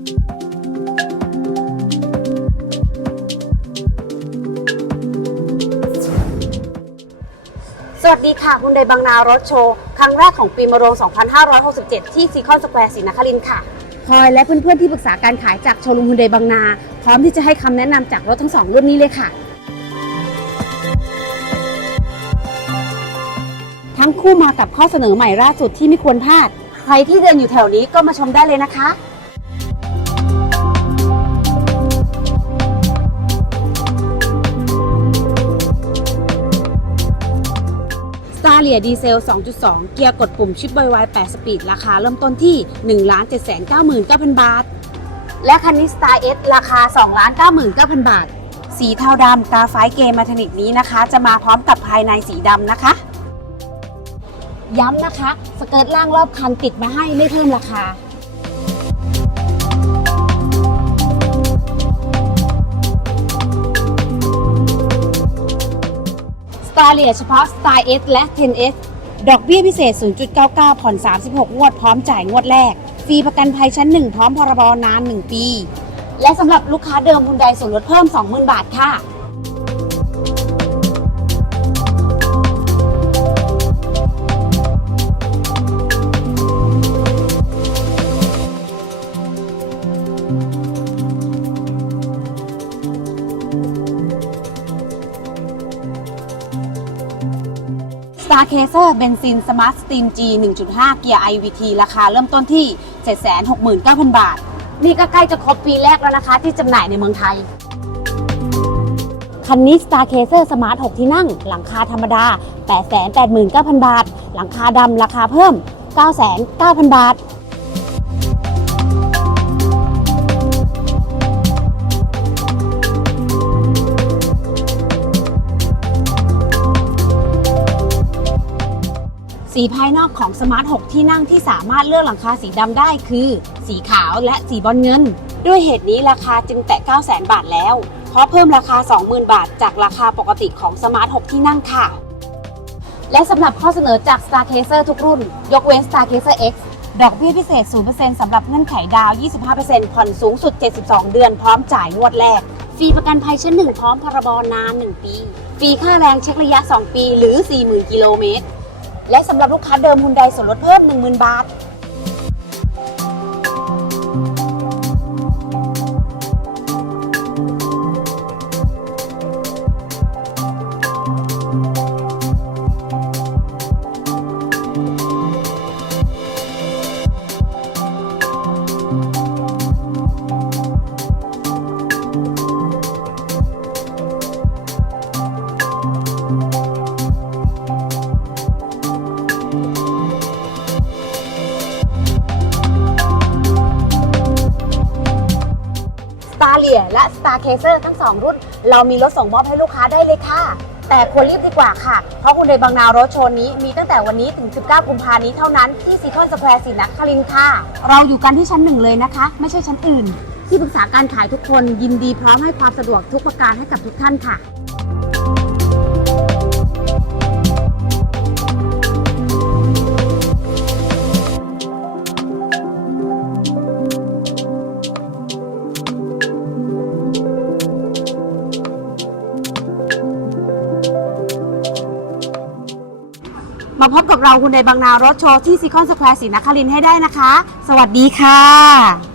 สวัสดีค่ะคุณไดบางนารถโชว์ ครั้งแรกของปีมะโรง 2567 ที่ซีคอนสแควร์ศรีนครินทร์ค่ะพลอยและเพื่อนๆที่ปรึกษาการขายจากโชว์รูมคุณไดบางนา พร้อมที่จะให้คำแนะนำจากรถทั้งสองรุ่นนี้เลยค่ะ ทั้งคู่มากับข้อเสนอใหม่ล่าสุดที่ไม่ควรพลาด ใครที่เดินอยู่แถวนี้ก็มาชมได้เลยนะคะ s t a r เ i ียดีเซล 2.2 เกียร์กดปุ่มชิปไวไว8สปีด ราคาเริ่มต้นที่ 1 7 9 9 0 0 0 บาท และคันนี้ Star S ราคา 2 9 9 0 0 0 บาท สีเทาดำกาไฟเกมมาทนิกนี้นะคะ จะมาพร้อมกับภายในสีดำนะคะ ย้ำนะคะ สเกิร์ตล่างรอบคันติดมาให้ไม่เพิ่มราคา เ i ียเฉพาะ Star S และ 10S ดอกเบี้ยพิเศษ 0.99 ผ่อน 36 งวด พร้อมจ่ายงวดแรก ฟรีประกันภัยชั้น 1 พร้อมพรบนาน 1 ปี และสำหรับลูกค้าเดิมคุณใดส่วนลดเพิ่ม 20,000 บาทค่ะ Star c a s e r เบนซิน Smart Steam G 1.5 เกียร์ IVT ราคาเริ่มต้นที่ 769,000 บาท นี่ก็ใกล้จะครบปีแรกแล้วนะคะ ที่จำหน่ายในเมืองไทย คันนี้ Star c a s e r Smart 6 ที่นั่ง หลังคาธรรมดา 889,000 บาท หลังคาดำราคาเพิ่ม 9,900 0 บาท สีภายนอกของสมาร์ท 6 ที่นั่งที่สามารถเลือกหลังคาสีดำได้คือ สีขาวและสีบอลเงิน ด้วยเหตุนี้ราคาจึงแตะ 900,000 บาทแล้ว เพราะเพิ่มราคา 20,000 บาท จากราคาปกติของสมาร์ท 6 ที่นั่งค่ะ และสำหรับข้อเสนอจาก Star c a s e r ทุกรุ่น ยกเว้น Star c a s e r X ดอกเบี้ยพิเศษ 0%สำหรับเงื่อนไขดาว 25%ผ่อนสูงสุด 72 เดือนพร้อมจ่ายงวดแรก ฟรีประกันภัยชั้น 1 พร้อมพรบนาน 1 ปี ฟรีค่าแรงเช็คระยะ 2 ปีหรือ 40,000 กิโลเมตร และสำหรับลูกค้าเดิมฮุนไดส่วนลดเพิ่ม 10,000 บาท และ Star Caser ทั้ง 2 รุ่น เรามีรถส่งมอบให้ลูกค้าได้เลยค่ะ แต่ควรรีบดีกว่าค่ะ เพราะคุณในบางนารถโชว์นี้ มีตั้งแต่วันนี้ถึง 19 กุมภานี้เท่านั้นที่ซีคอนสแควร์ศรีนครินทร์ค่ะ เราอยู่กันที่ชั้นหนึ่งเลยนะคะ ไม่ใช่ชั้นอื่น ที่ปรึกษาการขายทุกคนยินดีพร้อมให้ความสะดวกทุกประการให้กับทุกท่านค่ะ มาพบกับเราคุณในบางนารถโชว์ที่ซีคอนสแควร์ศรีนครินทร์ให้ได้นะคะ สวัสดีค่ะ